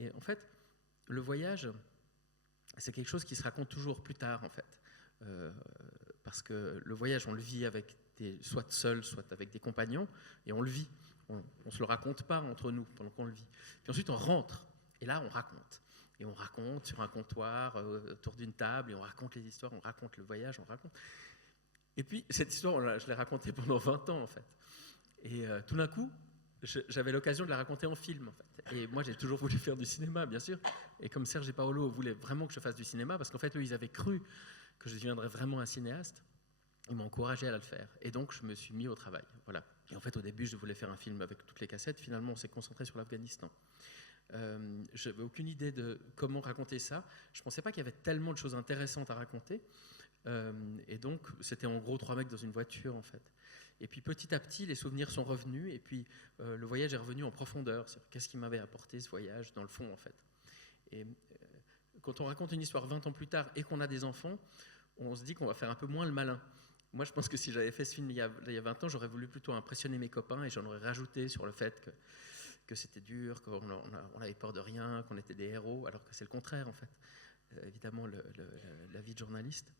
Et en fait, le voyage, c'est quelque chose qui se raconte toujours plus tard, en fait. Parce que le voyage, on le vit avec soit seul, soit avec des compagnons, et on le vit. On ne se le raconte pas entre nous pendant qu'on le vit. Puis ensuite, on rentre, et là, on raconte. Et on raconte sur un comptoir, autour d'une table, et on raconte les histoires, on raconte le voyage, on raconte. Et puis, cette histoire, je l'ai racontée pendant 20 ans, en fait. Et tout d'un coup, j'avais l'occasion de la raconter en film, en fait. Et moi, j'ai toujours voulu faire du cinéma, bien sûr. Et comme Serge et Paolo voulaient vraiment que je fasse du cinéma, parce qu'en fait, eux, ils avaient cru que je deviendrais vraiment un cinéaste, ils m'ont encouragé à le faire. Et donc, je me suis mis au travail. Voilà. Et en fait, au début, je voulais faire un film avec toutes les cassettes. Finalement, on s'est concentré sur l'Afghanistan. Je n'avais aucune idée de comment raconter ça. Je ne pensais pas qu'il y avait tellement de choses intéressantes à raconter. Et donc, c'était en gros 3 mecs dans une voiture, en fait. Et puis, petit à petit, les souvenirs sont revenus. Et puis, le voyage est revenu en profondeur. Qu'est-ce qui m'avait apporté ce voyage, dans le fond, en fait. Et quand on raconte une histoire 20 ans plus tard et qu'on a des enfants, on se dit qu'on va faire un peu moins le malin. Moi, je pense que si j'avais fait ce film il y a 20 ans, j'aurais voulu plutôt impressionner mes copains et j'en aurais rajouté sur le fait que c'était dur, qu'on avait peur de rien, qu'on était des héros, alors que c'est le contraire, en fait. Évidemment, la vie de journaliste.